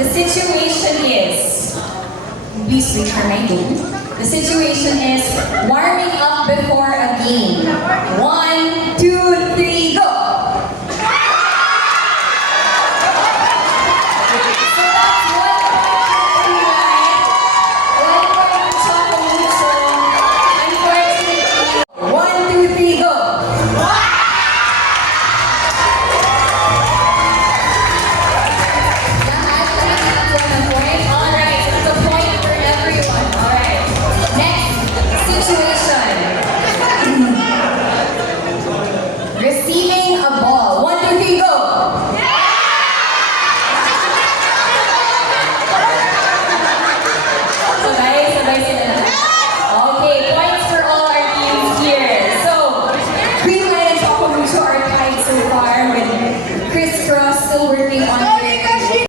the situation is, please wait for my name. The situation is warming up before a game. 1,